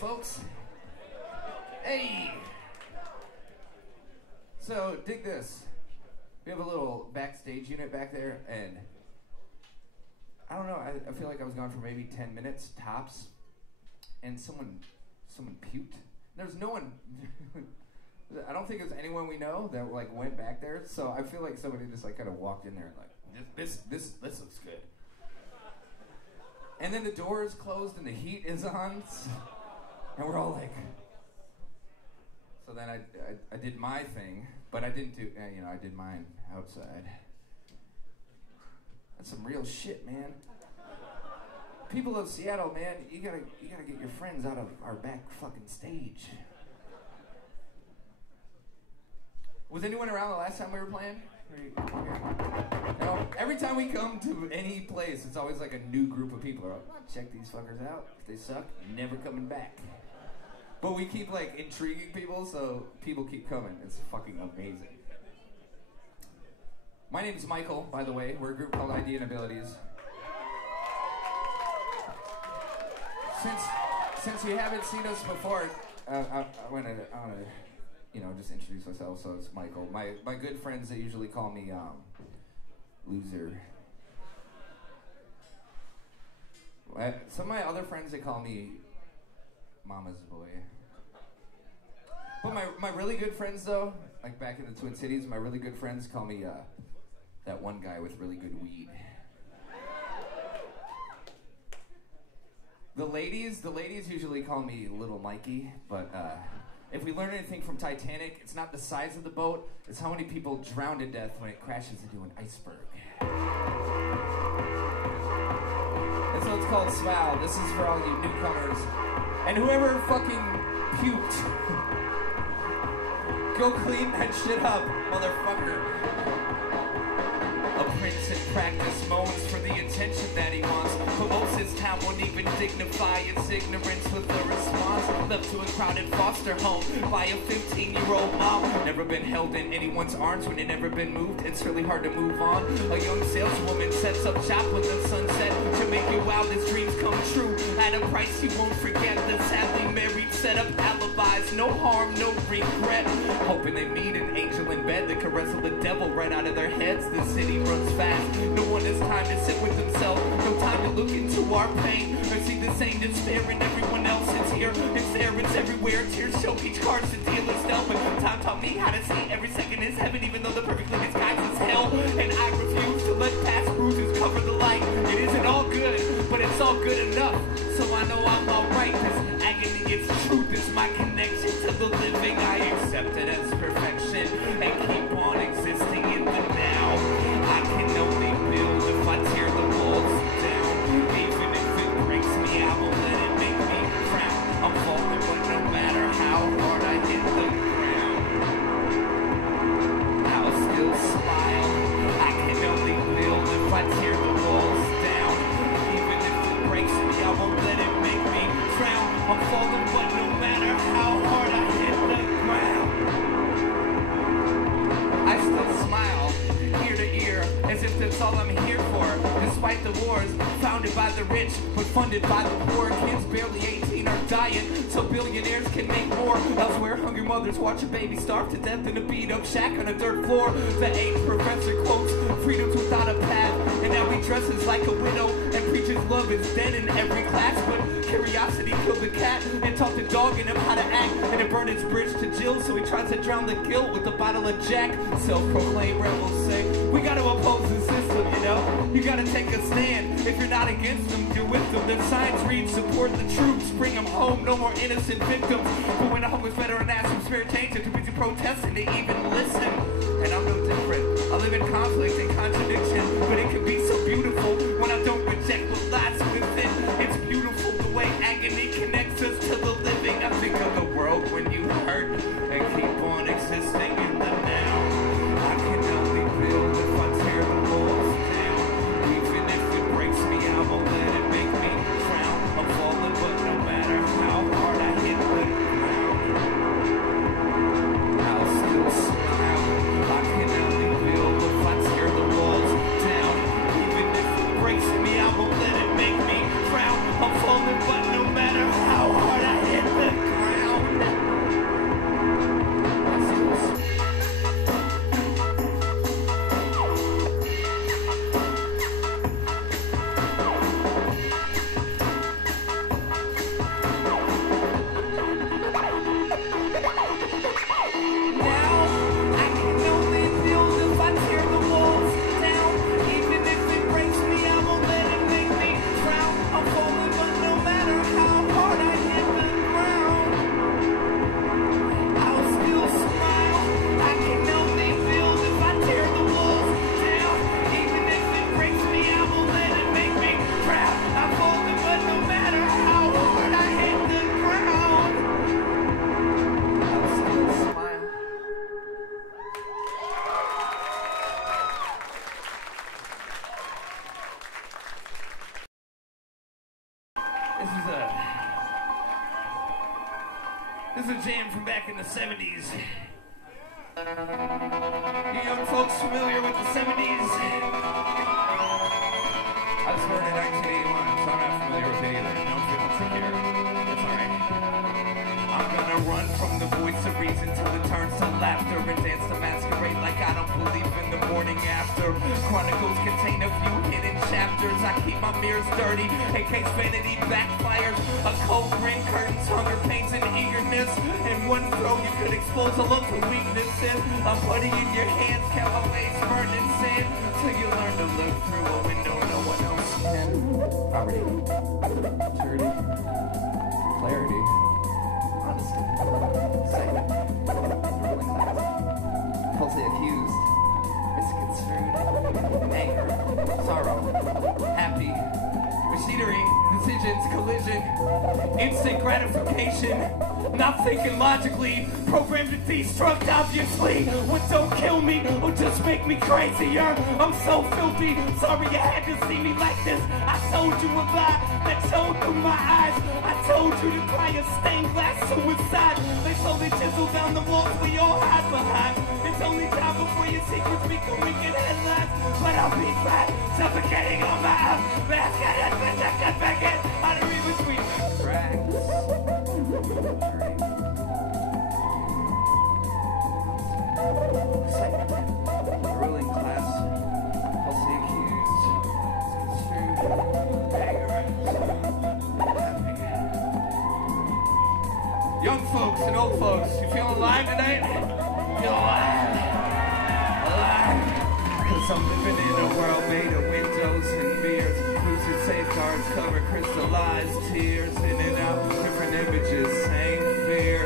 folks. Hey! So, dig this. We have a little backstage unit back there, and I don't know, I feel like I was gone for maybe 10 minutes, tops, and someone puked. There's no one, I don't think there's anyone we know that like went back there, so I feel like somebody just like kind of walked in there and like, this looks good. And then the door is closed and the heat is on, and we're all like, so then I did my thing, but I didn't do, I did mine outside. That's some real shit, man. People of Seattle, man, you gotta get your friends out of our back fucking stage. Was anyone around the last time we were playing? No, every time we come to any place, it's always like a new group of people. Are like, oh, check these fuckers out. If they suck, never coming back. But we keep like intriguing people, so people keep coming. It's fucking amazing. My name's Michael, by the way. We're a group called Eyedea and Abilities. Since you haven't seen us before, I wanna just introduce myself. So it's Michael. My good friends, they usually call me Loser. Some of my other friends, they call me Mama's Boy. But my really good friends, though, like back in the Twin Cities, my really good friends call me that one guy with really good weed. The ladies usually call me Little Mikey, but if we learn anything from Titanic, it's not the size of the boat, it's how many people drown to death when it crashes into an iceberg. And so it's called Smile. This is for all you newcomers. And whoever fucking puked, go clean that shit up, motherfucker. A prince in practice moans for the attention that he wants, but most his time won't even dignify its ignorance with a response. Left to a crowded foster home by a 15-year-old mom. Never been held in anyone's arms when it never been moved. It's really hard to move on. A young saleswoman sets up shop with the sunset to make your wildest dreams come true at a price you won't forget. The sadly married set up alibis, no harm, no regret. Hoping they meet an angel in bed that can wrestle the devil right out of their heads. The city runs fast. No one has time to sit with themselves. No time to look into our pain or see the same despair in everyone else. It's here, it's there, it's everywhere. Tears show each card's the dealer's dealt. But time taught me how to see every second is heaven, even though the perfect limit is hell. And I refuse to let past bruises cover the light. It isn't all good, but it's all good enough. So I know I'm alright. This agony, its truth is my connection to the living. I accept it as perfection and keep on existing in the now. I can only build if I tear the walls down. Even if it breaks me, I won't let it make me drown. I'm falling, but no matter how hard I hit the ground, I'll still smile. I can only build if I tear the walls down. Even if it breaks me, I won't let it make me drown. I'm falling, but no matter how hard I hit the ground, I still smile, ear to ear, as if that's all I'm here for. Despite the wars, founded by the rich, but funded by the poor. Kids barely 18 are dying, so billionaires can make more. Elsewhere, hungry mothers watch a baby starve to death in a beat-up shack on a dirt floor. The AIDS professor quotes, freedom's without a path, and now he dresses like a widow and preaches love is dead in every class. But curiosity killed the cat and taught the dog in him how to act, and it burned his bridge to Jill, so he tries to drown the guilt with a bottle of Jack. Self-proclaimed rebels say, we gotta oppose the system, you know? You gotta take a stand. If you're not against them, you're with them. Their signs read, support the troops, bring them home, no more innocent victims. But when a homeless veteran asks for spirit change, they're too busy protesting to even listen. And I'm no different. I live in conflict and contradiction, but it can be so beautiful when I don't reject what lies within. It's beautiful the way agony connects us to the living. I think of the world when you hurt and keep on existing in the now. I can only build if I tear the walls down. Even if it breaks me, I won't let it make me drown. I'm falling, but no matter how hard I hit the ground, I'll still smile. I can only build if I tear the walls down. Even if it breaks me, I won't let it make me drown. I'm falling, but no matter how hard I hit the This is a jam from back in the 70s. You young folks familiar with the 70s? I was born in 1981, so I'm not familiar with it either. Don't feel insecure. It's alright. I'm gonna run from the voice of reason till it turns to laughter and dance the masquerade like I don't believe in the morning after. Chronicles contain a few hidden chapters. I keep my mirrors dirty in case vanity backfires. A cold grin, curtains, hunger, pains, and eagerness. In one throw you could expose a lot of weaknesses. I'm putting in your hands, count my ways, burning sin till you learn to look through a window no one else can. Poverty, maturity, clarity, honesty, sight, ruling class, falsely accused, misconstrued, anger, sorrow, happy, machinery, decisions, collision, instant gratification, not thinking logically, programmed to destruct obviously. What don't kill me will just make me crazier. I'm so filthy, sorry you had to see me like this. I told you a lie that showed through my eyes. I told you to cry a stained glass suicide. They slowly chisel down the walls we all hide behind. It's only time before your secrets become weekend headlines. But I'll be back, suffocating on my own. Mask and protected back in. I don't even between the cracks. Ruling class, falsely accused, misconstrued, happy. Young folks and old folks, you feel alive tonight? Feel alive? Alive. Cause I'm living in a world made of windows and mirrors. Lucid safeguards cover crystallized tears. In and out, different images, same fear.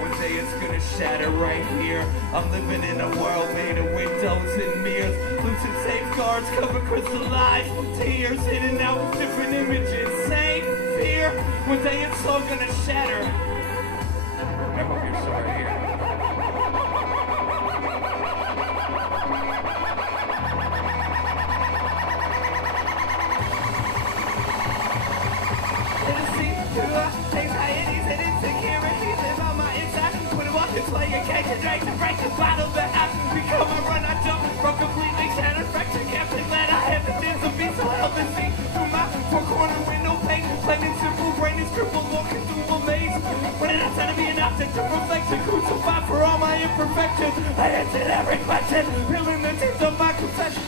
One day it's gonna shatter right here. I'm living in a world made of windows and mirrors. Lucid safeguards cover crystallized tears. In and out, different images, same fear. One day it's all gonna shatter. I hope you're sorry here. Anxieties and insecurities live on my inside. When I walk this way, you can't drink the break the bottle that I become a run. I jump from completely shattered fracture. Captain glad I have the chance to be so healthy. See through my four-corner window pane. Plain and simple, brain is crippled, walking through a maze. When it outside to be an object of reflection, crucified for all my imperfections. I answered every question, peeling the tips of my confession.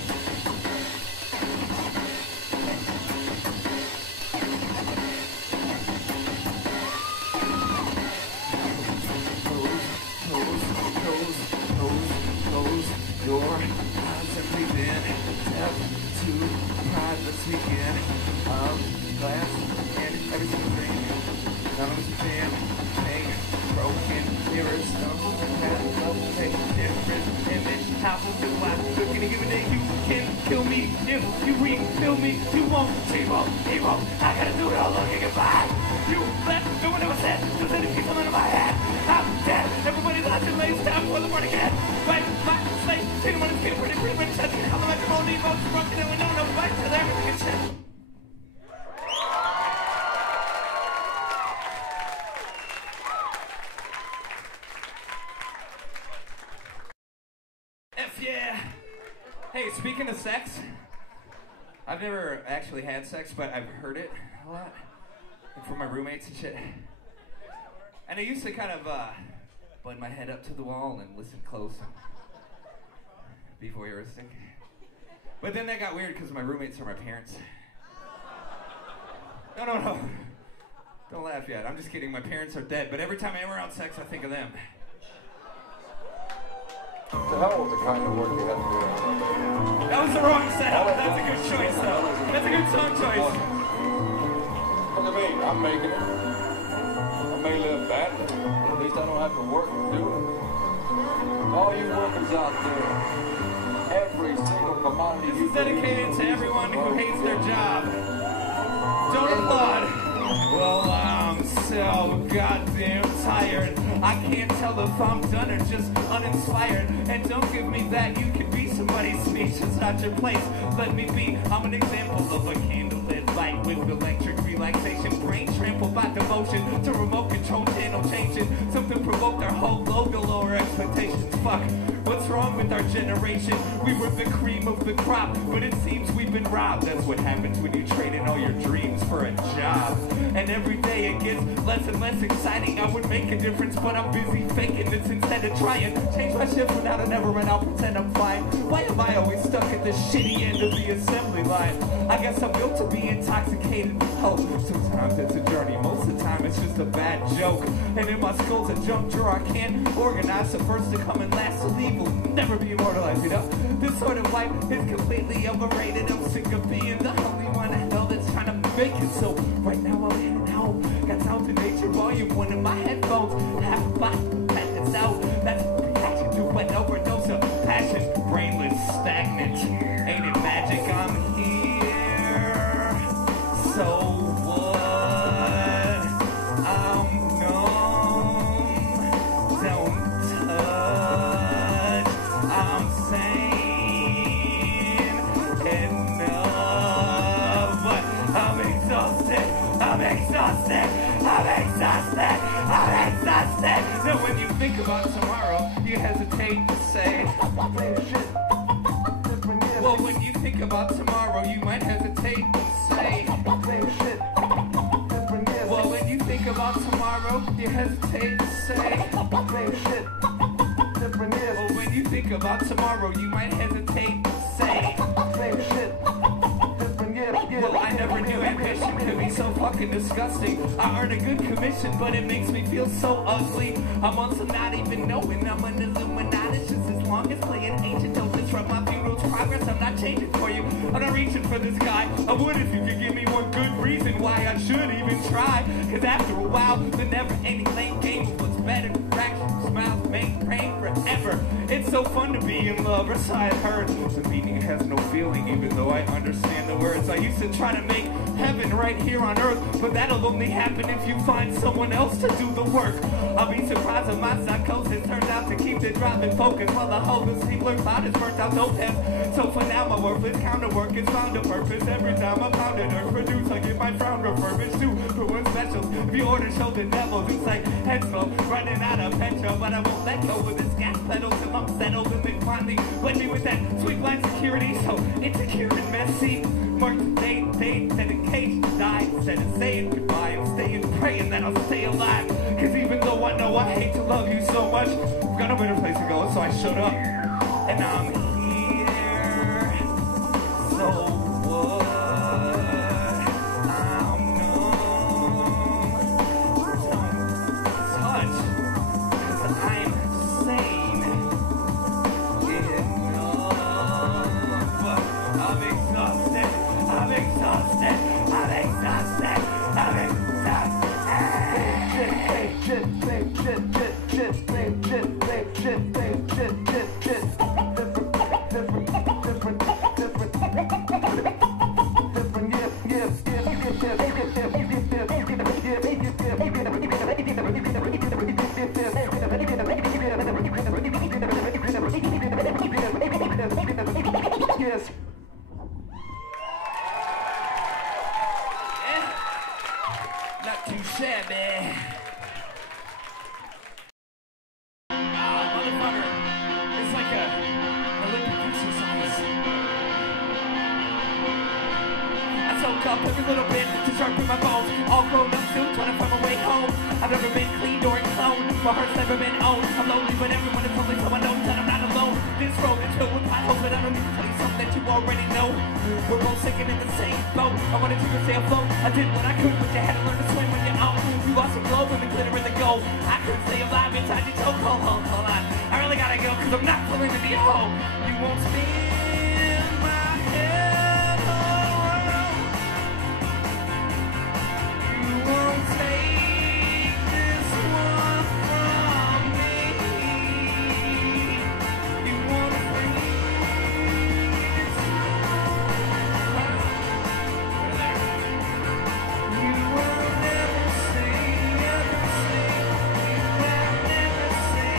Speaking of sex, I've never actually had sex, but I've heard it a lot, like from my roommates and shit. And I used to kind of blend my head up to the wall and listen close and be voyeuristic. But then that got weird because my roommates are my parents. No. Don't laugh yet. I'm just kidding. My parents are dead, but every time I'm around sex, I think of them. The hell was the kind of work you had to do? That was the wrong setup. That's a good choice, though. That's a good song choice. Look at me. I'm making it. I may live badly, but at least I don't have to work to do it. All you workers out there, every single commodity. This is dedicated to everyone who hates their job. Don't applaud. Well, I'm so goddamn tired. I can't tell if I'm done or just uninspired. And don't give me that, you can be somebody's speech, it's not your place. Let me be, I'm an example of a candlelit light. light with electric relaxation. Brain trampled by devotion to remote control channel changing. Something provoked our whole globe to lower expectations. Fuck, what's wrong with our generation? We were the cream of the crop, but it seems we've been robbed. That's what happens when you trade in all your dreams for a job. And every day it gets less and less exciting. I would make a difference, but I'm busy faking this instead of trying. Change my shift without I never run out, pretend I'm fine. Why am I always stuck at the shitty end of the assembly line? I guess I'm built to be intoxicated with hope. Sometimes it's a journey, most of the time it's just a bad joke. And in my skull's a junk drawer I can't organize. The first to come and last to leave will never be immortalized, you know? This sort of life is completely overrated. I'm sick of being the only one I know that's trying to make it. So right now I'm heading home. Got Sounds of Nature Volume 1 in my headphones. Half a bottle, that's out. That's a reaction to an overdose of passion. Brainless, stagnant. Ain't it magic? I'm here. So I'm exhausted. Now when you think about tomorrow, you hesitate to say, well, when you think about tomorrow, you might hesitate to say, well, when you think about tomorrow, you hesitate to say, well, when you think about tomorrow, you might hesitate to say, well, I never knew ambition could be so fucking disgusting. I earn a good commission, but it makes me feel so ugly. I'm on some not even knowing I'm an Illuminati. Just as long as playing ancient don't disrupt my funeral's progress. I'm not changing for you. I'm not reaching for this guy. I would if you could give me one good reason why I should even try. Cause after a while, the never-ending late game of what's better. Fractions, smiles, make rain forever. It's so fun to be in love, or so I heard. The meaning has no feeling, even though I understand the words. I used to try to make heaven right here on earth, but that'll only happen if you find someone else to do the work. I'll be surprised if my psychosis turns out to keep the driving focus, while the whole sleeper cloud is burnt out dope heads. So for now my worthless counterwork is found a purpose. Every time I'm pounded or produced, I get my frown refurbished too. For one specials, if you order show the devil, just like head smoke, running out of petrol, but I won't let go with this gas pedal till I'm settled. And then finally blending with that sweet line security, so insecure and messy. Mark the date, dedication, die. Instead of saying goodbye, I'm staying praying that I'll stay alive. Cause even though I know I hate to love you so much, I've got a better place to go, so I showed up. And I'm here. So what? I'm numb. Don't touch. Cause I'm sane. Enough. I'm exhausted. I'm exhausted. I'm exhausted. I'm exhausted. Yes. Not too shabby. Motherfucker. It's like a Olympic exercise. I soak up every little bit to sharpen my bones. All grown up soon, trying to find my way home. I've never been cleaned or cloned. My heart's never been owned. I'm lonely, but everyone is lonely, so I know that I'm not alone. This road is filled with potholes, but I don't need to tell you something that you already know. We're both sinking in the same boat. I wanted you to stay afloat. I did what I could, but you had to learn to swim on your own. You lost the globe and the glitter and the gold. I couldn't stay alive inside your chokehold. Hold on. I really gotta go, cause I'm not pulling to be home. You won't spin my head around. You won't take this one from me. You won't bring it to you will never say, ever say, you will never say.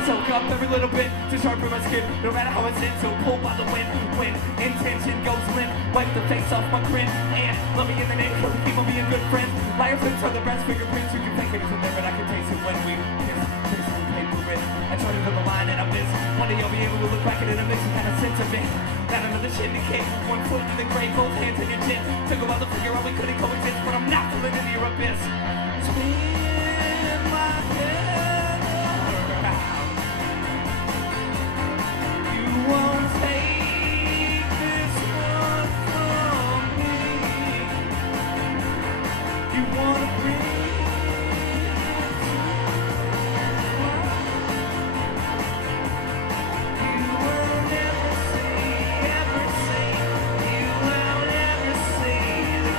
I soak up every little bit to sharpen my skin, no matter how it's in, so pulled by the wind. When intention goes limp, wipe the face off my grin, and love me in the name, keep on being good friends. Liar prints are the best fingerprints, you can fake it from there, but I can taste it when we kiss. Taste it with paper writ. I try to fill the line and I miss. One day I'll be able to look back at it and make some kind of sense of it. Not another shit to kick, 1 foot in the grave, both hands in your chin. Took a while to figure out we couldn't coexist, but I'm not falling into your abyss. Spin my head around. You won't take this one from me. You wanna bring it to life. You will never say, ever say. You will never say it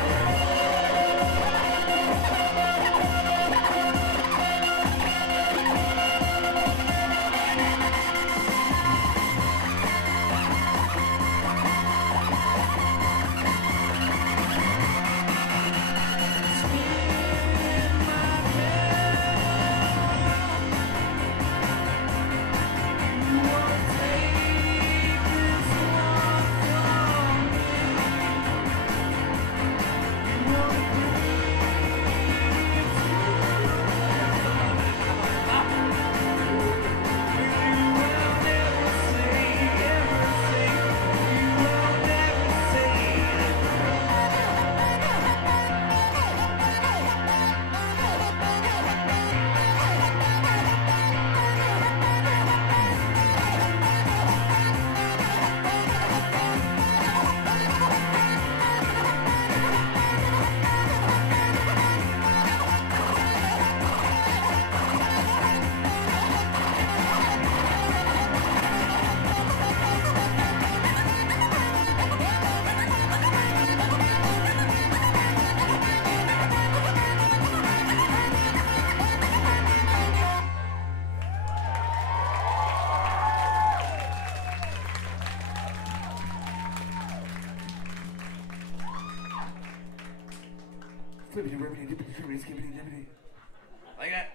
like that.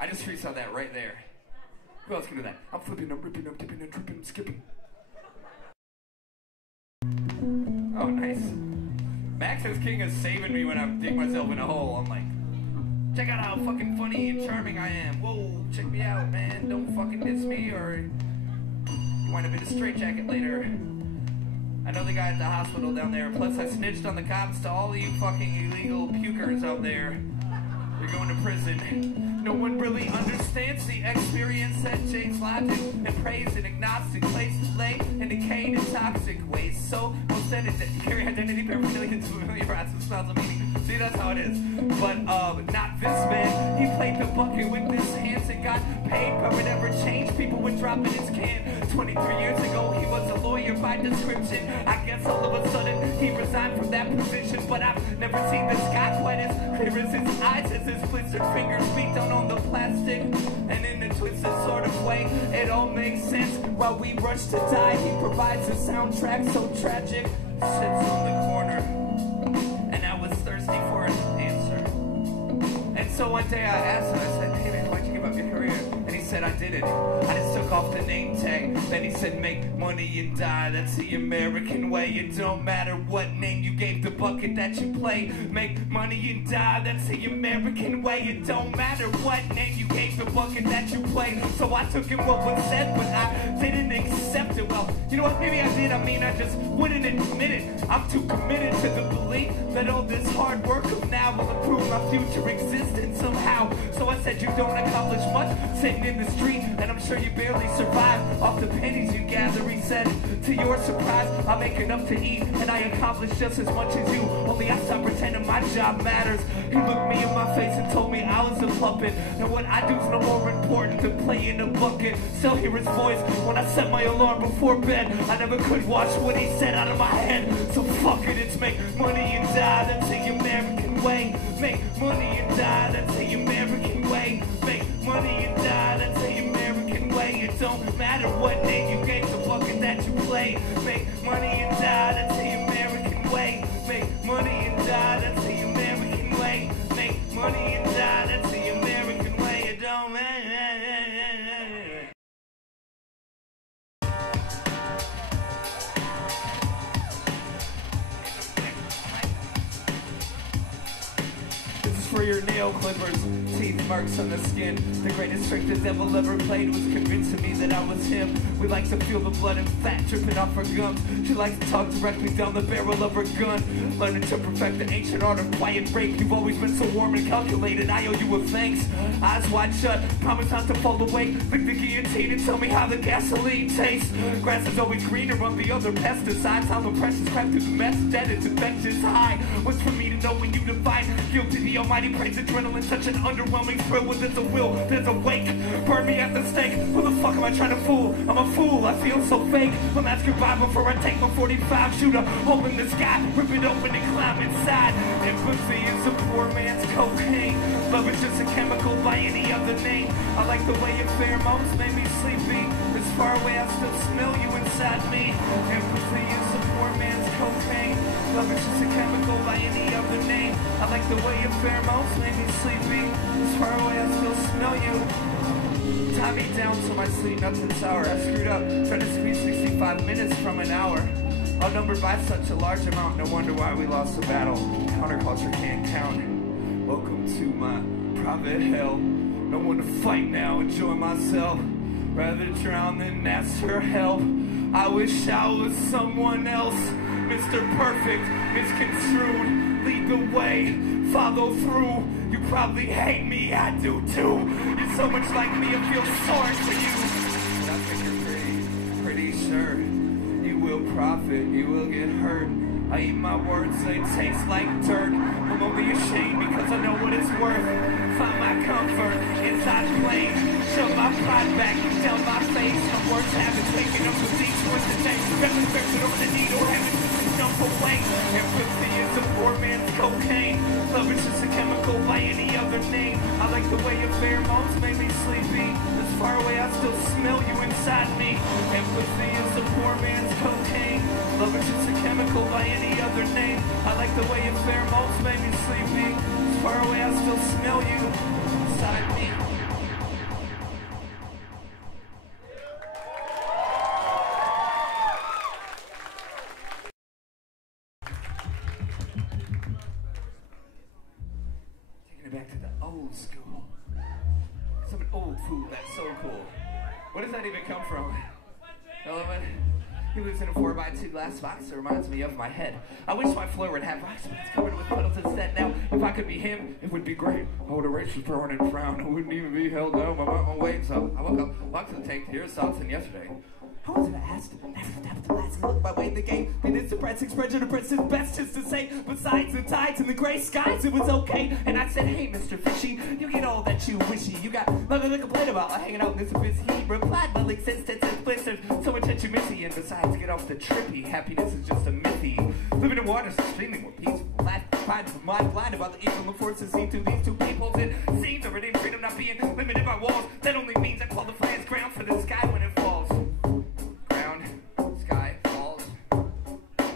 I just freestyled that right there. Who else can do that? I'm flipping, I'm ripping, I'm dipping, I'm tripping, skipping. Oh, nice. Max is king of saving me when I dig myself in a hole. I'm like, check out how fucking funny and charming I am. Whoa, check me out, man. Don't fucking diss me or you wind up in a straitjacket later. I know the guy at the hospital down there. Plus, I snitched on the cops to all of you fucking illegal pukers out there. You're going to prison. No one really understands the experience that James lied to and praised an agnostic place to lay in decayed and toxic ways. So, instead of carry identity, paraphernalia, familiarize with smells of meaning. See, that's how it is. But, not this man. He played the bucket with his hands and got paid, but would never change. People would drop in his can. 23 years ago, he was a lawyer by description. I guess all of a sudden, he resigned from that position. But I've never seen the sky quite as clear as his eyes, as his blistered fingers beat down on the plastic. And in a twisted sort of way, it all makes sense. While we rush to die, he provides a soundtrack so tragic. Sits on the corner, and I was thirsty for an answer. And so one day I asked him, I said, hey man, why'd you give up your career? And he said, I didn't. I just took off the name tag. Then he said, make money and die. That's the American way. It don't matter what name you gave the bucket that you play. Make money and die. That's the American way. It don't matter what name you gave the bucket that you play. So I took in what was said, but I didn't accept it. Well, you know what? Maybe I did. I mean, I just wouldn't admit it. I'm too committed to the belief that all this hard work of now will improve my future existence somehow. So I said, you don't accomplish much sitting in the street, and I'm sure you barely survive off the pennies you gather. He said, to your surprise, I make enough to eat, and I accomplish just as much as you, only I stop pretending my job matters. He looked me in my face and told me I was a puppet, and what I do is no more important than playing a bucket. Still hear his voice when I set my alarm before bed. I never could watch what he said out of my head, so fuck it, it's make money and die. That's the American way. Make money and die. That's the American way. Make money and die. That's the American way. It don't matter what name you gave the bucket that you play. Make money and die. That's the American way. Make money and die. That's the American way. Make money and die. That's the American way. It don't matter. for your nail clippers. Teeth marks on the skin. The greatest trick the devil ever played was convincing me that I was him. We like to feel the blood and fat dripping off her gums. She likes to talk directly down the barrel of her gun. Learning to perfect the ancient art of quiet rape. You've always been so warm and calculated, I owe you a thanks. Eyes wide shut, promise not to fall away. Lick the guillotine and tell me how the gasoline tastes. Grass is always greener on the other pesticides. I'm a precious crap through the mess, dead, it's infectious high. What's for me to know when you divide guilt to the almighty praise adrenaline? Such an underwhelming thrill. When there's a will, there's a wake. Burn me at the stake. Who the fuck am I trying to fool? I'm a fool, I feel so fake. Well, that's goodbye before I take my 45 shooter. Open the sky, rip it open and climb inside. Empathy is a poor man's cocaine. Love is just a chemical by any other name. I like the way your pheromones made me sleepy. This far away, I still smell you inside me. Empathy is a poor man's cocaine. Love is just a chemical by any other name. I like the way your pheromones made me sleepy. This far away, I still smell you. Tie me down to my sleep, nothing sour. I screwed up, trying to squeeze 65 minutes from an hour. Outnumbered by such a large amount, no wonder why we lost the battle. Counterculture can't count. Welcome to my private hell. No one to fight now, enjoy myself. Rather drown than ask for help. I wish I was someone else. Mr. Perfect, misconstrued. Lead the way, follow through. You probably hate me, I do too. You're so much like me, I feel sorry for you. But I think you're pretty sure you will profit, you will get hurt. I eat my words, they taste like dirt. I'm only ashamed because I know what it's worth. Find my comfort inside plain. Shove my pride back down my face. My words haven't taken up the seats worth the day. Repping person over the needle, haven't jump away. Empathy is a poor man's cocaine. Love is just a chemical by any other name. I like the way your pheromones make me sleepy. This far away, I still smell you inside me. Empathy is a poor man's cocaine. Love is just a chemical by any other name. I like the way your pheromones make me sleepy. This far away, I still smell you inside me. Back to the old school. Some old food, that's so cool. Where does that even come from? Element? He lives in a 4x2 glass box that reminds me of my head. I wish my floor would have rocks, but it's covered with puddles instead. Now, if I could be him, it would be great. I would erase the permanent frown. I wouldn't even be held down by my weight. So I woke up, walked to the tank, here's thoughts than yesterday. How was it asked? Never last. Look my way in the game. It is depressing, spread your depressive best just to say. Besides the tides and the gray skies, it was okay. And I said, hey, Mr. Fishy, you get all that you wishy. You got nothing to complain about. Hanging out in this abyss. He replied, well, existence is bliss. There's so much that you missy. And besides, get off the trippy. Happiness is just a mythy. Living in water, streaming with peaceful life. Find mind blind about the evil and forces seen through these two peoples. It seems to redeem freedom not being limited by walls. That only means I qualify as ground for the sky when it falls. Sky falls.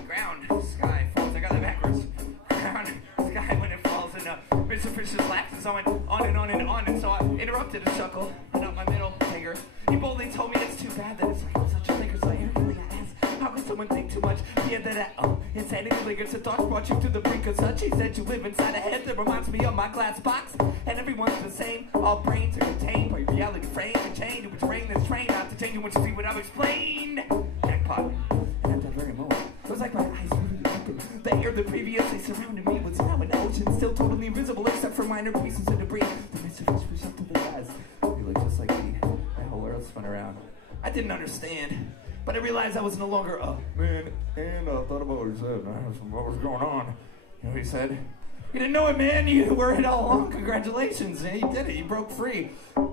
Ground, sky falls. I got that backwards. Ground, sky when it falls. And Mr. Fisher's laugh is going on and on and on. And so I interrupted a chuckle. And up my middle finger. He boldly told me it's too bad that it's like I'm such a thinker. So I arrogantly asked, how could someone think too much? He had that insanity lingers. The thoughts brought you to the brink of such. He said you live inside a head that reminds me of my glass box. And everyone's the same. All brains are contained by reality frame and change. It was train this train not to change. You want to see what I've explained. Jackpot. And at that very moment, it was like my eyes really opened. The air that previously surrounded me was now an ocean, still totally invisible except for minor pieces of debris. The Mr. Fish pushed up to the eyes. He looked just like me. My whole world spun around. I didn't understand, but I realized I was no longer a man. And I thought about what he said. What was going on? You know what he said? You didn't know it, man. You were it all along. Congratulations. And he did it. He broke free.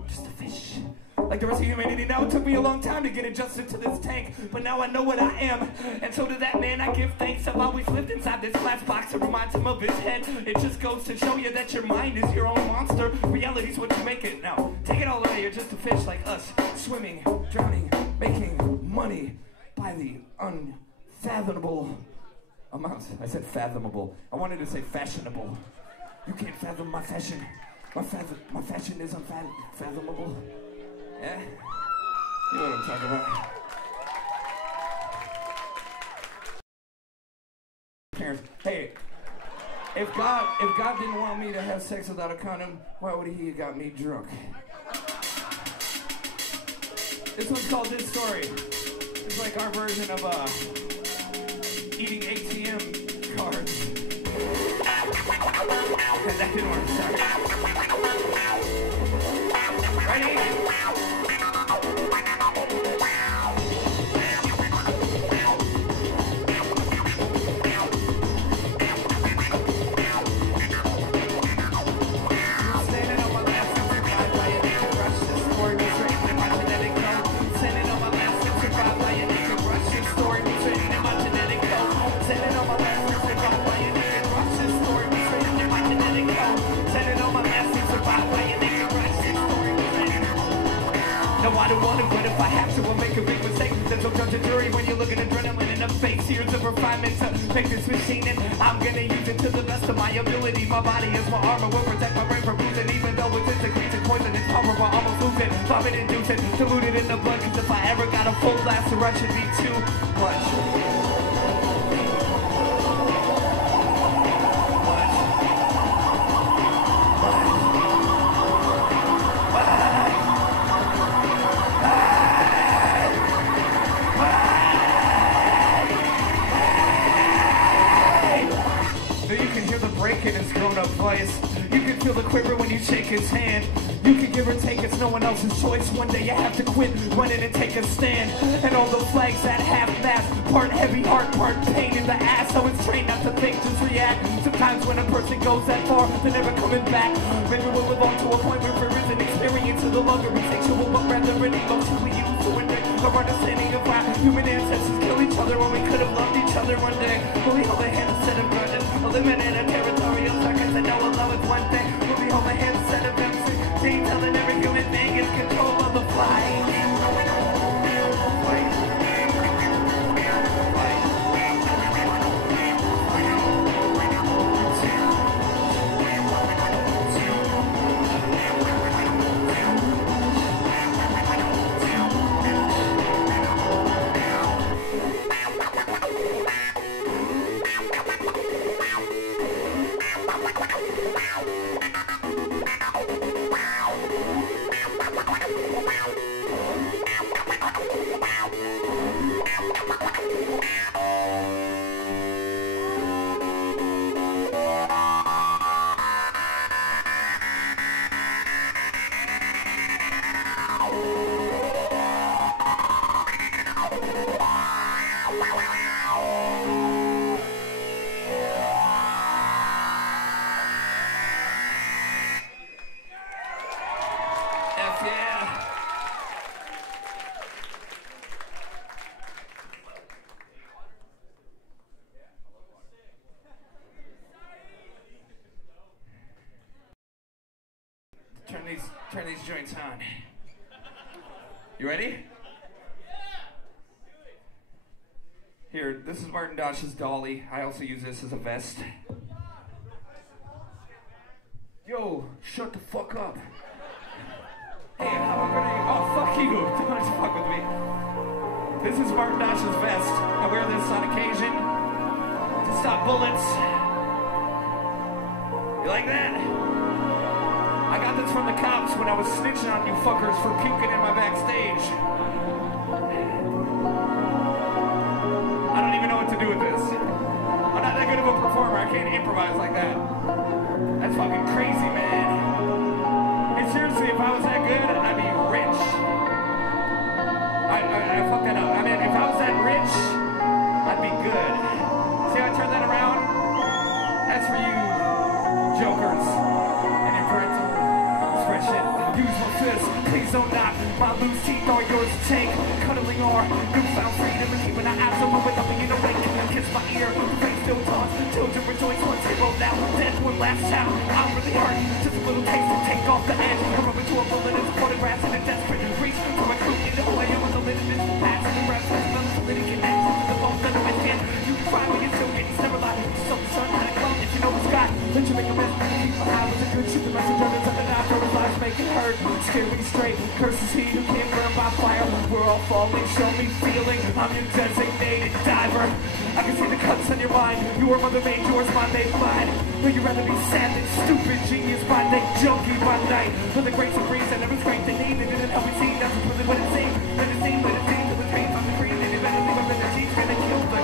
Just a fish. Like the rest of humanity now, it took me a long time to get adjusted to this tank, but now I know what I am, and so to that man I give thanks. I've always lived inside this glass box that reminds him of his head. It just goes to show you that your mind is your own monster. Reality's what you make it. Now, take it all away, you're just a fish like us, swimming, drowning, making money by the unfathomable amount. I said fathomable. I wanted to say fashionable. You can't fathom my fashion. My fashion is unfathomable. Yeah? You know what I'm talking about. Parents, hey, If God didn't want me to have sex without a condom, why would he have got me drunk? This one's called This Story. It's like our version of eating ATM cards. That didn't work, sorry. Ready? I don't want to, but if I have to, I'll make a big mistake. There's no judge and jury when you look at adrenaline in the face. Years of refinement to make this machine, and I'm gonna use it to the best of my ability. My body is my armor, will protect my brain from bruising. Even though it's secreting poison, it's power, I almost lose it. Vomit induce it, diluted in the blood. Cause if I ever got a full blast, the rush should be too much. In his grown-up voice, you can feel the quiver when you shake his hand. You can give or take, it's no one else's choice. One day you have to quit running and take a stand. And all the flags at half-mast, part heavy heart, part pain in the ass. So it's trained not to think, just react. Sometimes when a person goes that far, they're never coming back. Maybe we'll live on to a point where fear isn't experience of the longer sexual, but rather an emotion we use to enrich our understanding of why human ancestors kill each other when we could have loved each other one day. Will we hold a hand instead of grudges? Eliminate a territorial circus and know love is one thing. Will we hold a hand instead of MC? Telling every human being is control of the flight. Turn these joints on. You ready? Here, this is Martin Dosh's dolly. I also use this as a vest. Yo, shut the fuck up. Hey, how about oh, fuck you. Don't fuck with me. This is Martin Dosh's vest. I wear this on occasion to stop bullets. You like that? I got this from the cops when I was snitching on you fuckers for puking in my backstage. I don't even know what to do with this. I'm not that good of a performer. I can't improvise like that. That's fucking crazy, man. And seriously, if I was that good, I'd be rich. I fucked that up. I mean, if I was that rich, I'd be good. See how I turned that around? That's for you, jokers. And your parental expression. Use my fist, please don't knock. My loose teeth are yours to take. Cuddling our newfound freedom and keeping our eyes open without being awake. Kiss my ear, the face still taunts. Children rejoice once they roll down. Death one last shout. I'm really hurt. Just a little taste to take off the edge. I rub into a bullet and photographs in a desperate reach for my crew. You know who I am with the limit is past. And the rest has none of the lit connected to the bones under my skin. You cry when you're still getting never lie. So the sun had a clone if you know what's got. Picture make a mess, keep my eye was a good shit. The message of it's under now for his lives make it hurt. Scare me straight, curses he who can't burn by fire. We're all falling, show me feeling. I'm your designated diver. I can see the cuts on your mind. Your mother made yours, mine made mine. But you'd rather be sad than stupid, genius by day, junkie by night. For the grace of reason, every strength they need, they didn't help me see. That's really what it seemed. Let it seem, till it's pain from the free. They better leave up in the teeth, gonna kill the.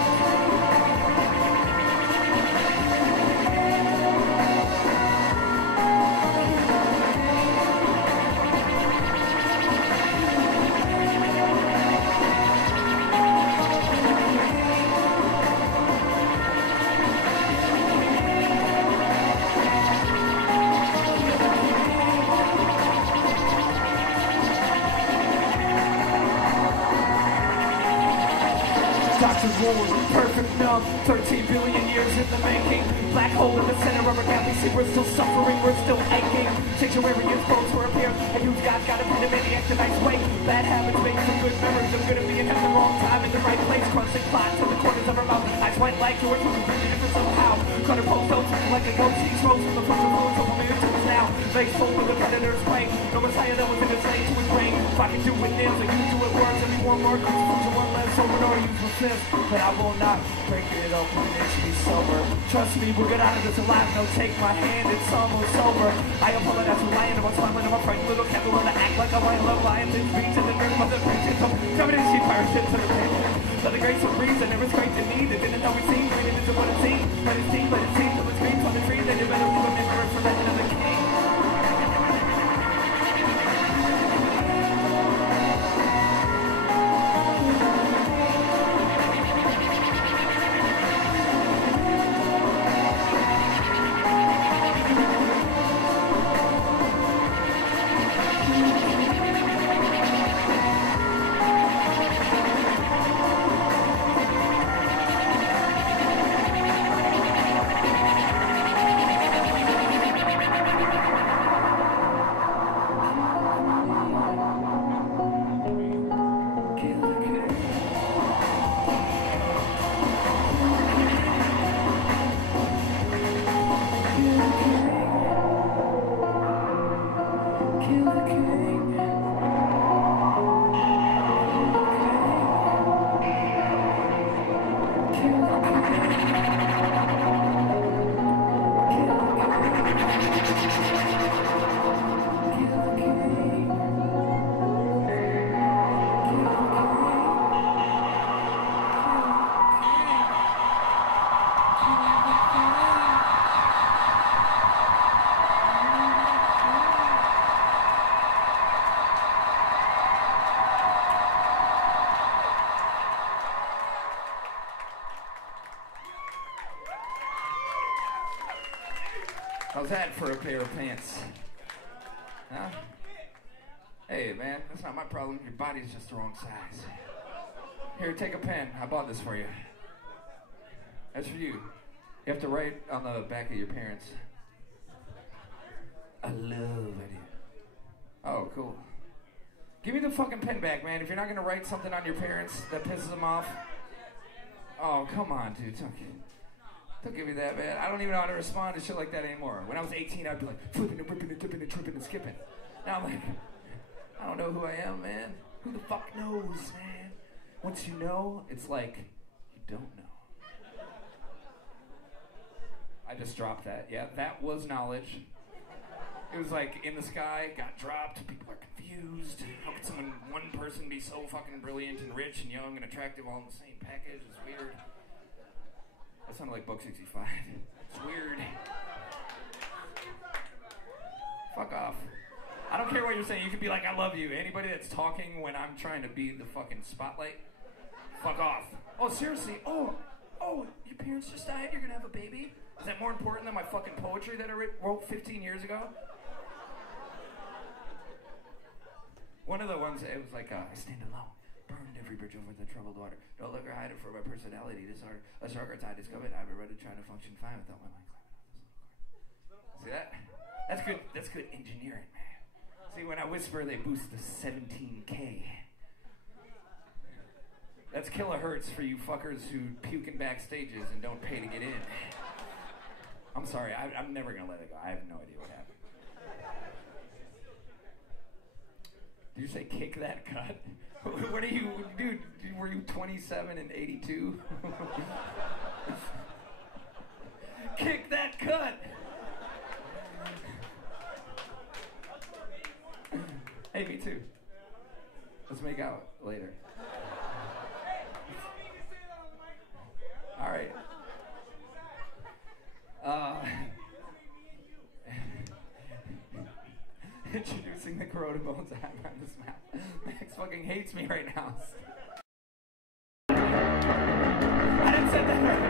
Doctor's rules, perfect numb, 13 billion years in the making. Black hole in the center of our galaxy, we're still suffering, we're still aching. Sanctuary is both for appear, and you've got a maniac the nice way. Bad habits make for good memories. I'm gonna be in the wrong time in the right place, crunching plot to the corners of her mouth. Eyes white like yours, but completely different somehow. Cutter post notes like a ghost, he's rose from the front of the fluid, so familiar to us now. Legs full of the predator's prey, no messiah that was in his lane to his brain. If I can do it nails, and you do it words, and be more markers, to one less over or useless sins. But I will not break it open, it should be sober. Trust me, we'll get out of this alive. No, take my hand, it's almost over. I apologize for lying, I'm smiling, I'm a frightened little cat. Willing to act like a lion, love lions and beats in the nerve of the preaching. So, coming in, she pirates into the pit. By the grace of reason, it was great to me. That didn't know it seemed, reading into what it seemed. Let it seem till it screams on the tree. Then you better leave a memory for legend of the king. How's that for a pair of pants? Huh? Hey, man, that's not my problem. Your body's just the wrong size. Here, take a pen. I bought this for you. That's for you. You have to write on the back of your parents. I love it. Oh, cool. Give me the fucking pen back, man. If you're not gonna write something on your parents that pisses them off. Oh, come on, dude. Don't give me that, man. I don't even know how to respond to shit like that anymore. When I was 18, I'd be like flipping and ripping and dipping and tripping and skipping. Now I'm like, I don't know who I am, man. Who the fuck knows, man? Once you know, it's like, you don't know. I just dropped that. Yeah, that was knowledge. It was like in the sky, got dropped, people are confused. How could one person be so fucking brilliant and rich and young and attractive all in the same package? It's weird. That sounded like Buck 65. It's weird. Fuck off. I don't care what you're saying. You could be like, I love you. Anybody that's talking when I'm trying to be the fucking spotlight, fuck off. Oh, seriously? Oh, your parents just died? You're gonna have a baby? Is that more important than my fucking poetry that I wrote 15 years ago? One of the ones, it was like, I stand alone. Burned every bridge over the troubled water. No longer hide it for my personality disorder. A sharker tide discovered. I've already trying to function fine without my mind climbing out this little corner. See that? That's good. That's good engineering, man. See, when I whisper, they boost the 17K. That's kilohertz for you fuckers who puke in backstages and don't pay to get in. I'm sorry, I'm never gonna let it go. I have no idea what happened. Did you say kick that cut? What are you, dude? Were you 27 and 82? Kick that cut! Hey, me too. Let's make out later. All right. Introducing the Corona Bones app on this map. Max fucking hates me right now. I didn't say that right.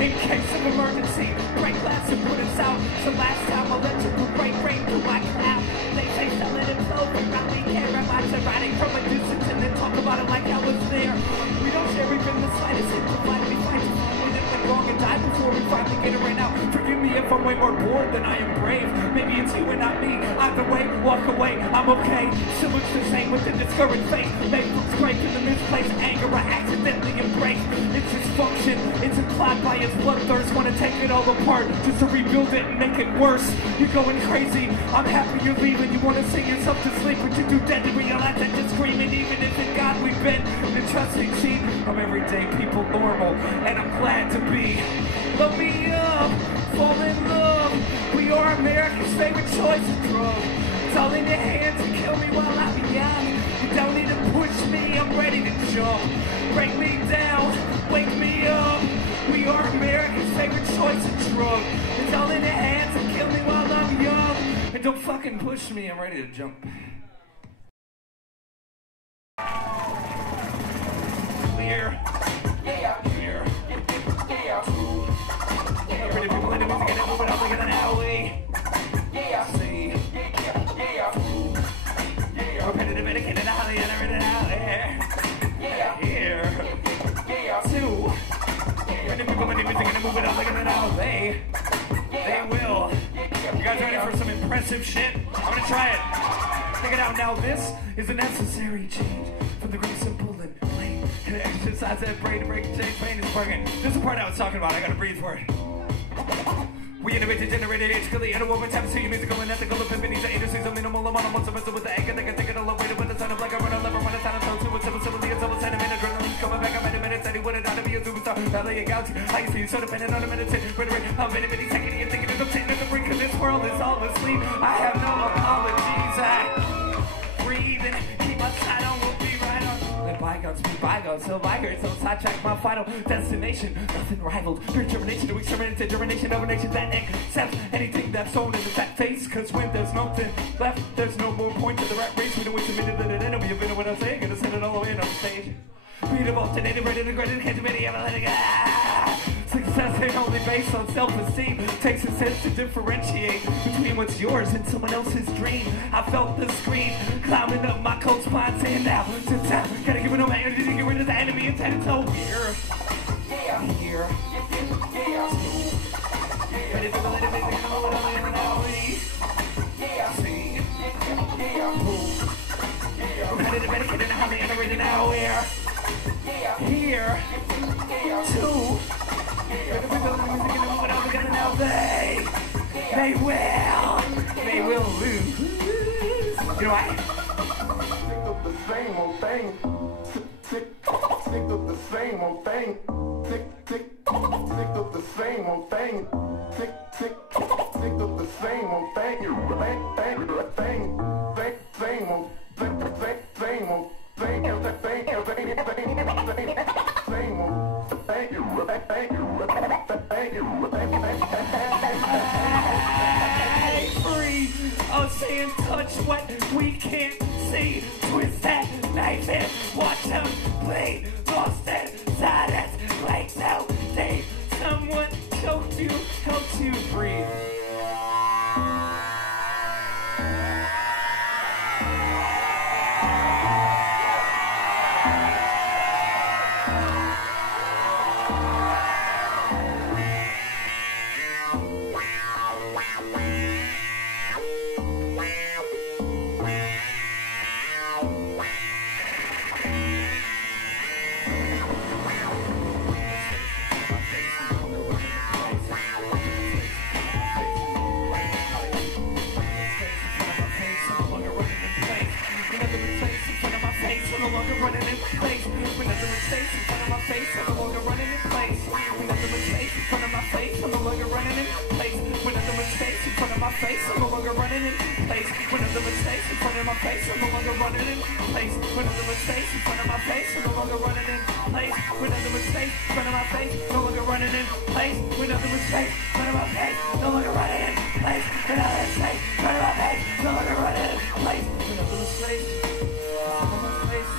In case of emergency, break glass and put us out. So last time I'll let you break rain through my cloud. They say sell it and flow, but not we care about you riding from a distance and then talk about it like I was there. We don't share even the slightest hint to fight. We fight to find it went wrong and die before we finally get it right now. Forgive me if I'm way more bored than I am brave. Maybe it's you and not me. Either way, walk away, I'm okay. Still looks the same with a discouraged face. Maybe looks great in the misplaced anger I accidentally embrace. It's dysfunction, it's implied by its bloodthirst. Wanna take it all apart just to rebuild it and make it worse. You're going crazy, I'm happy you're leaving. You wanna sing yourself to sleep, but you're too dead to realize that you're screaming. Even if in God we've been entrusting. See, I'm everyday people normal, and I'm glad to be. Love me up, fall in love. We are America's favorite choice of drug. It's all in your hands to kill me while I'm young. You don't need to push me, I'm ready to jump. Break me down, wake me up. We are America's favorite choice of drug. It's all in your hands to kill me while I'm young. And don't fucking push me, I'm ready to jump. Clear. Yeah. Clear. Yeah. Pretty people in the music and they're moving up like in an alley. Yeah. See. Yeah. Repetitive etiquette in the alley and they're in an alley. Yeah. Here. Yeah. Two. Pretty people in the music and they're moving up like in an alley. They will. You guys ready for some impressive shit? I'm gonna try it. Check it out now. This is a necessary change from the great simple and plain. Can exercise that brain to break change pain is bargain. This is the part I was talking about. I gotta breathe for it. We innovated, generated, age-clearly, and a woman time to see musical and ethical epiphanies. The industry's a minimal amount of muscle with the anchor. They can take it all away with the sound of like a runner, lever, run a sound of tone to it. Civilly, it's almost sentiment, adrenaline coming back. I'm at a minute, said he would have died to be a superstar. Valley of galaxy, I can see you so dependent on a meditate. Rhetoric, I'm many seconds, you're thinking of taking the brink of this world is all asleep. I have no apologies. I breathe and keep my side on. We'll be right on. Let bygones be bygones, so migrate, so sidetrack my final destination. Nothing rivaled. Your determination to exterminate the germination of a nation that accepts anything that's thrown into that face. Cause when there's nothing left, there's no more point to the rat race. We don't wait a minute, let it end. We have been what I'm saying, gonna send it all the way on stage. Read of alternative, ready to granted, can't do many, ever letting Success ain't only based on self-esteem. Takes a sense to differentiate between what's yours and someone else's dream. I felt the screen climbing up my coat spine, saying now to town. Gotta give it no energy to get rid of the enemy intended. So here, here, ready to let it make come on in now. See, ready to medicate in how they enter in now. Here, two. They will lose. You know why? Sick of the same old thing. Sick of the same old thing. Sick of the same old thing. Sick of the same old thing. Same old free of saying touch what we can't see. Twist that knife and watch them bleed. Lost and silence, like so deep. Someone choked you, helped you breathe. space, I'm no longer running in place. When nothing but space in front of my face, I'm no longer running in place. When nothing but space in front of my face, I'm no longer running in place. When nothing but space in front of my face, I'm no longer running in place. When nothing but space in front of my face, I'm no longer running in place. When nothing but space in front of my face, no longer running in place. When nothing but space in front of my face, no longer running in place. When nothing but space in front of my face, no longer running in place. When nothing but space in front of my face.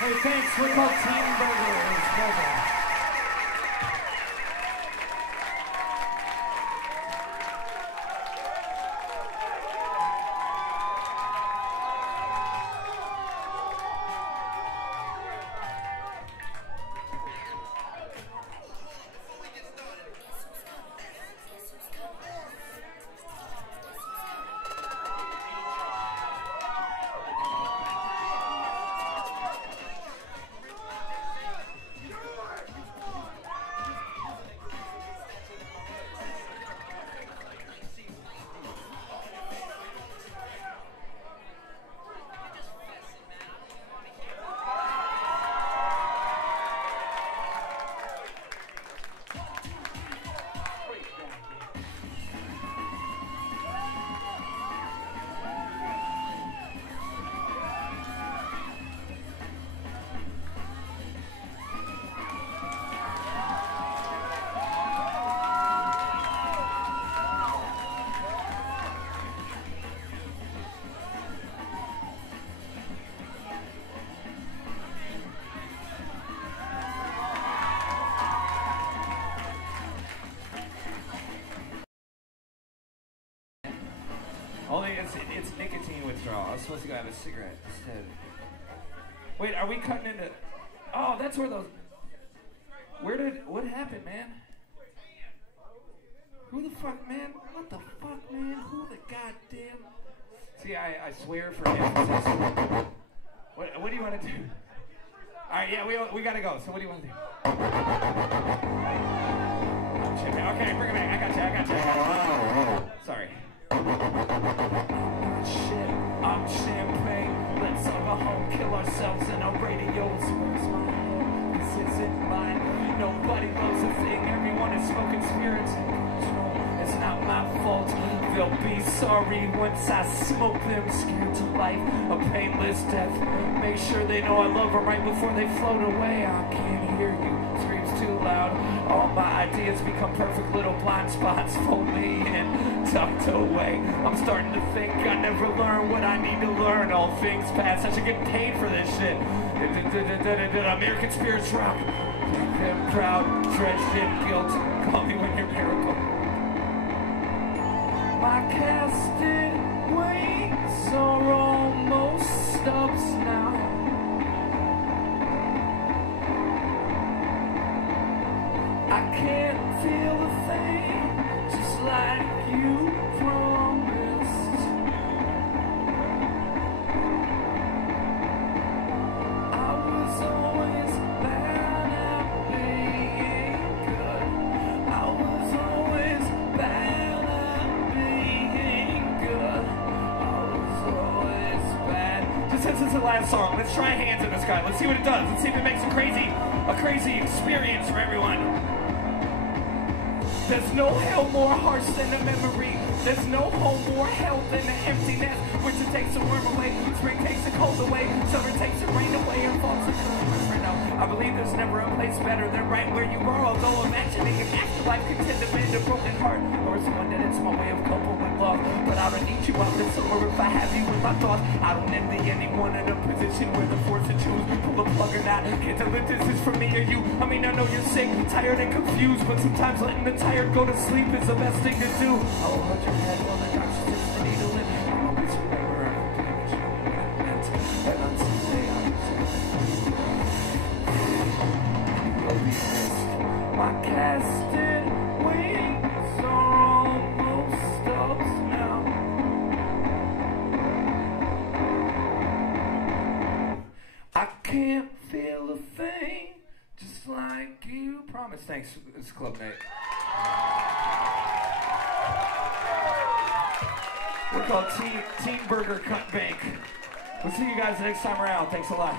Hey, thanks. We're called Team Burger. Only it's nicotine withdrawal. I was supposed to go have a cigarette instead. Wait, are we cutting into? Oh, that's where those. What happened, man? Who the fuck, man? What the fuck, man? Who the goddamn? See, I swear for emphasis. What do you want to do? Alright, yeah, we gotta go. So what do you want to do? Shit, man. Okay, bring it back. I got you. Sorry. Shit, I'm champagne. Let's all go home, kill ourselves in our radios. Where's my head? This isn't mine. Nobody knows a thing. Everyone is smoking spirits. It's not my fault. They'll be sorry once I smoke them. Scared to life, a painless death. Make sure they know I love them right before they float away. I can't hear you. Screams too loud. All my ideas become perfect little blind spots for me and tucked away. I'm starting to think I never learned what I need to learn. All things past. I should get paid for this shit. American spirits rock. Make them proud, drenched in guilt. Call me when you're miracle. My casted wings are almost stubs now. I can't feel a thing, just like you promised. I was always bad at being good. I was always bad at being good. I was always bad. Just since it's the last song, let's try hands in the sky. Let's see what it does. Let's see if it makes a crazy experience for everyone. There's no hell more harsh than a memory. There's no home more hell than an empty nest. Winter takes the warm away, spring takes the cold away, summer takes the rain away, and fall's the cold. I believe there's never a place better than right where you are. Although imagining an afterlife could tend to mend a broken heart, or someone that it's my way of coping with loss. But I don't need you out this summer if I have you in my thoughts. I don't envy anyone in a position where they're forced to choose, pull the plug or not. Can't tell if this is for me or you. I mean, I know you're sick, tired and confused, but sometimes letting the tired go to sleep is the best thing to do. I will hold your head while the doctor sticks the needle in. You always remember everything that you meant. And on Tuesday I will be missed. My casted wings are almost stubs now. I can't feel a thing, just like you promised. Thanks, it's Club Nate. We're called Team Burger Cut Bank. We'll see you guys next time around. Thanks a lot.